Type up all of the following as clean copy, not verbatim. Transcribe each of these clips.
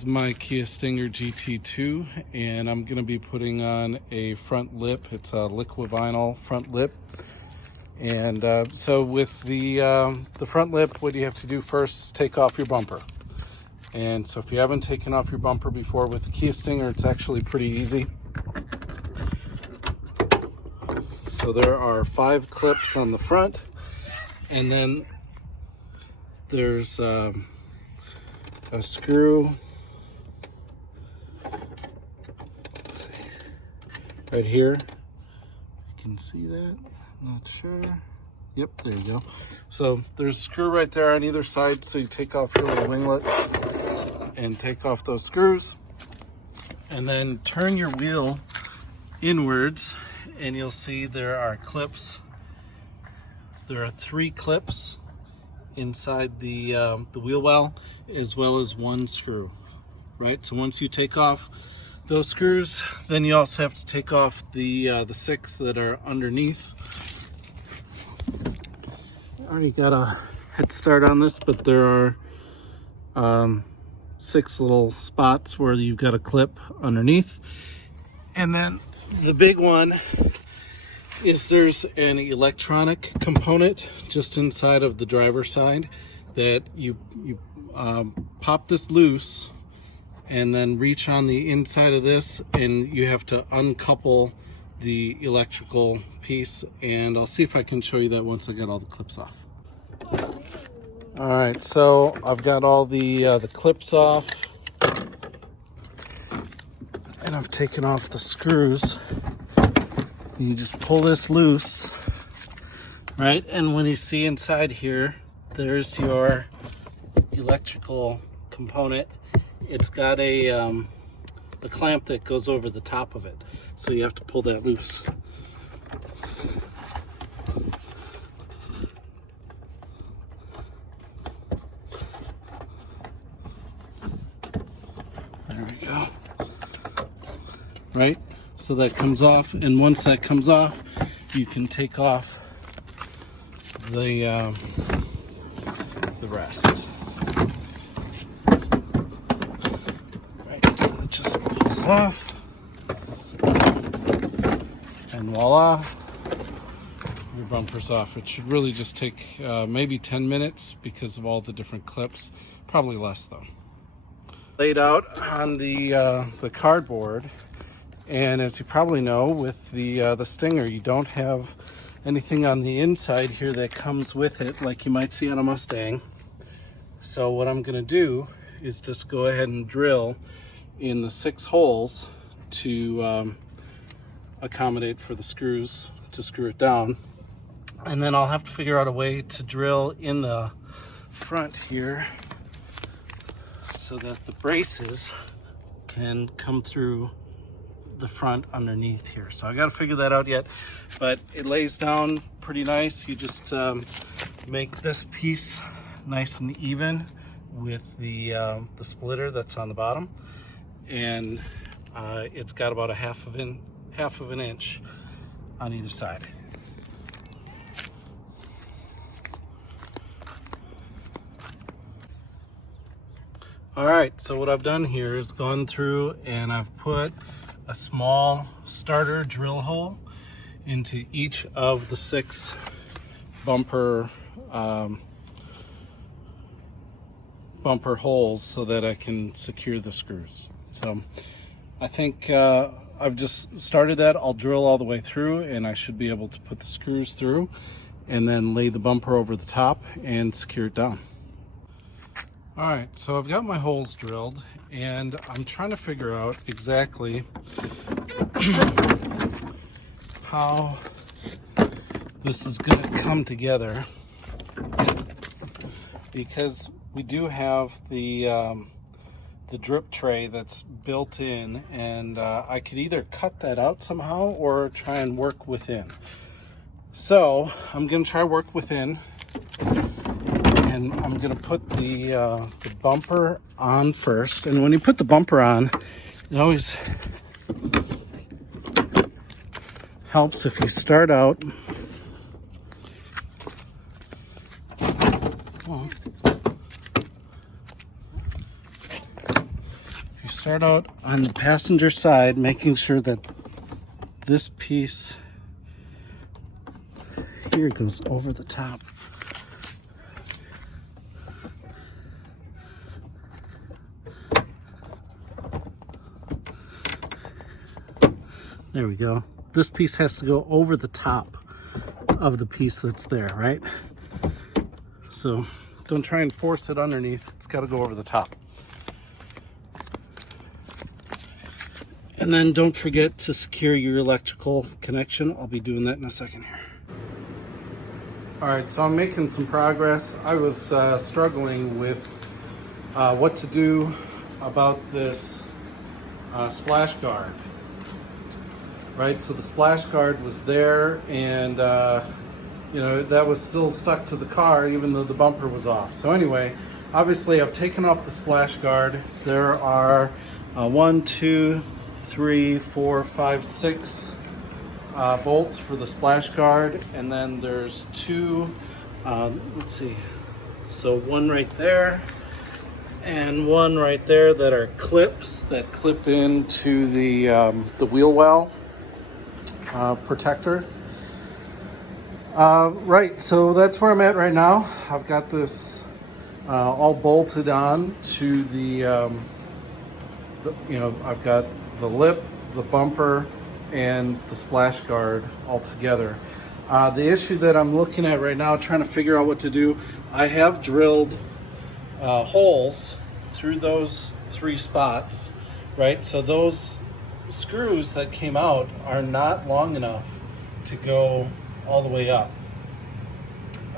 This is my Kia Stinger GT2, and I'm going to be putting on a front lip. It's a Liquivinyl front lip. And so with the front lip, what you have to do first is take off your bumper. And so if you haven't taken off your bumper before with the Kia Stinger, it's actually pretty easy. So there are 5 clips on the front, and then there's a screw right here. You can see that, not sure. Yep, there you go. So there's a screw right there on either side, so you take off your little winglets and take off those screws, and then turn your wheel inwards, and you'll see there are clips. There are 3 clips inside the wheel well, as well as 1 screw, right? So once you take off those screws, then you also have to take off the 6 that are underneath. I already got a head start on this, but there are 6 little spots where you've got a clip underneath. And then the big one is there's an electronic component just inside of the driver's side that you pop this loose and then reach on the inside of this, and you have to uncouple the electrical piece, and I'll see if I can show you that once I get all the clips off. All right, so I've got all the clips off, and I've taken off the screws. You just pull this loose, right? And when you see inside here, there's your electrical component. It's got a clamp that goes over the top of it, so you have to pull that loose. There we go. Right? So that comes off, and once that comes off, you can take off the rest. Right, so it just pulls off, and voila, your bumper's off. It should really just take maybe 10 minutes because of all the different clips, probably less though. Laid out on the cardboard. And as you probably know, with the Stinger, you don't have anything on the inside here that comes with it like you might see on a Mustang. So what I'm gonna do is just go ahead and drill in the 6 holes to accommodate for the screws to screw it down. And then I'll have to figure out a way to drill in the front here so that the braces can come through the front underneath here. So I got to figure that out yet, but it lays down pretty nice. You just make this piece nice and even with the splitter that's on the bottom, and it's got about a half of an inch on either side. All right, so what I've done here is gone through and I've put a small starter drill hole into each of the 6 bumper holes so that I can secure the screws. So I think I've just started that. I'll drill all the way through, and I should be able to put the screws through and then lay the bumper over the top and secure it down. All right, so I've got my holes drilled, and I'm trying to figure out exactly how this is going to come together, because we do have the drip tray that's built in, and I could either cut that out somehow or try and work within. So I'm going to try work within, and I'm going to put the bumper on first. And when you put the bumper on, it always helps if you start out start out on the passenger side, making sure that this piece here goes over the top. There we go. This piece has to go over the top of the piece that's there, right? So don't try and force it underneath. It's got to go over the top. And then don't forget to secure your electrical connection. I'll be doing that in a second here. All right, so I'm making some progress. I was struggling with what to do about this splash guard. Right, so the splash guard was there, and you know, that was still stuck to the car even though the bumper was off. So anyway, obviously I've taken off the splash guard. There are 1, 2, 3, 4, 5, 6 bolts for the splash guard, and then there's 2, let's see, so 1 right there and 1 right there that are clips that clip into the wheel well protector. Right, so that's where I'm at right now. I've got this all bolted on to the you know, I've got the lip, the bumper, and the splash guard all together. The issue that I'm looking at right now, trying to figure out what to do, I have drilled holes through those 3 spots, right? So those screws that came out are not long enough to go all the way up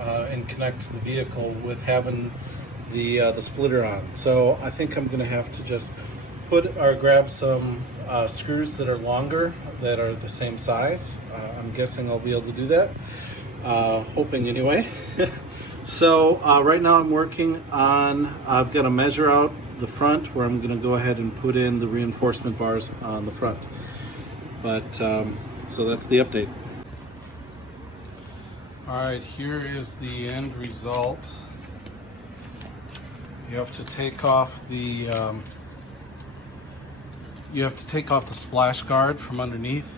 and connect to the vehicle with having the splitter on. So I think I'm gonna have to just grab some screws that are longer, that are the same size. I'm guessing I'll be able to do that, hoping anyway. So right now I'm working on, I've got to measure out the front where I'm going to go ahead and put in the reinforcement bars on the front. But so that's the update. All right, here is the end result. You have to take off the splash guard from underneath,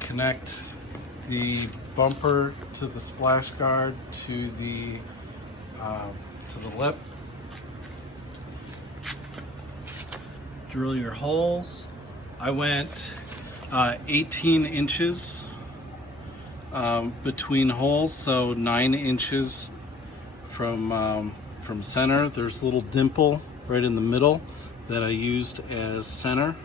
connect the bumper to the splash guard to the lip, drill your holes. I went 18 inches between holes, so 9 inches from center. There's a little dimple right in the middle that I used as center,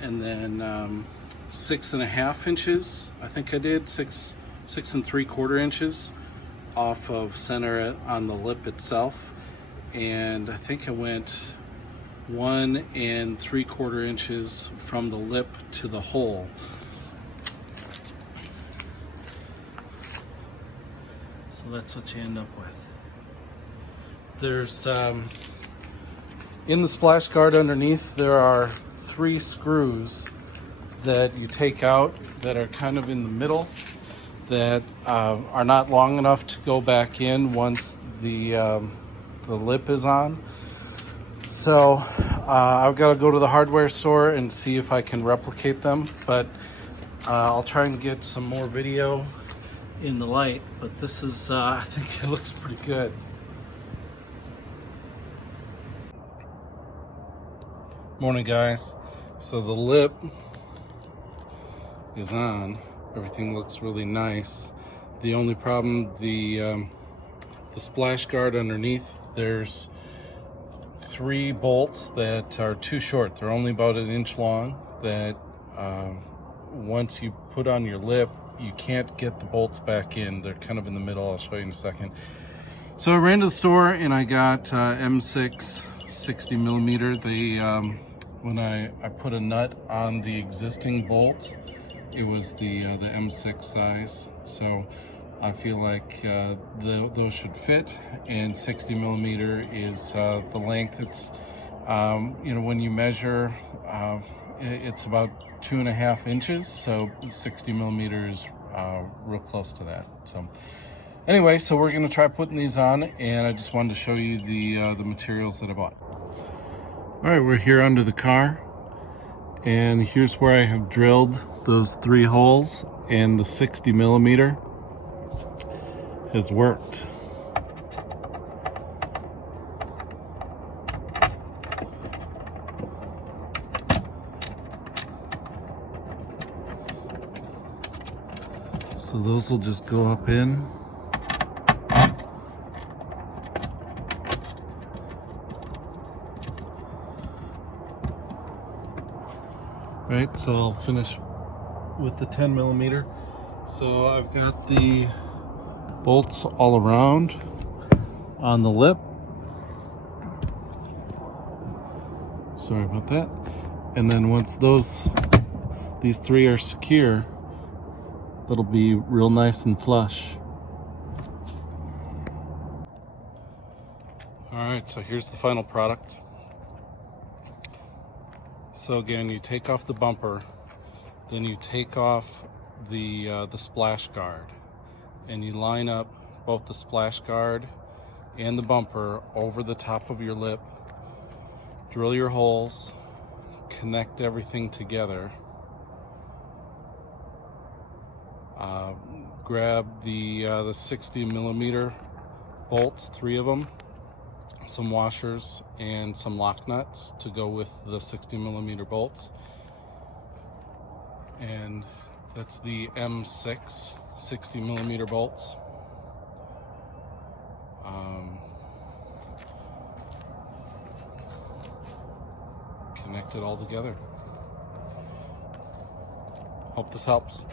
and then 6.5 inches, I think I did 6 3/4 inches off of center on the lip itself, and I think I went 1 3/4 inches from the lip to the hole. So that's what you end up with. There's in the splash guard underneath, there are 3 screws that you take out that are kind of in the middle, that are not long enough to go back in once the lip is on. So I've got to go to the hardware store and see if I can replicate them, but I'll try and get some more video in the light. But this is, I think it looks pretty good. Morning, guys. So the lip is on. Everything looks really nice. The only problem, the splash guard underneath, there's 3 bolts that are too short. They're only about 1 inch long, that once you put on your lip, you can't get the bolts back in. They're kind of in the middle. I'll show you in a second. So I ran to the store and I got M6 60 millimeter. They when I put a nut on the existing bolt, it was the M6 size. So I feel like those should fit, and 60 millimeter is the length. It's you know, when you measure, it's about 2.5 inches, so 60 millimeter is real close to that. So anyway, so we're gonna try putting these on, and I just wanted to show you the materials that I bought. All right, we're here under the car, and here's where I have drilled those 3 holes, and the 60 millimeter has worked. So those will just go up in. Right, so I'll finish with the 10 millimeter. So I've got the bolts all around on the lip. Sorry about that. And then once these 3 are secure, that'll be real nice and flush. All right, so here's the final product. So again, you take off the bumper, then you take off the splash guard, and you line up both the splash guard and the bumper over the top of your lip. Drill your holes, connect everything together. Grab the 60 millimeter bolts, 3 of them, some washers, and some lock nuts to go with the 60 millimeter bolts. And that's the M6 60 millimeter bolts. Connect it all together. Hope this helps.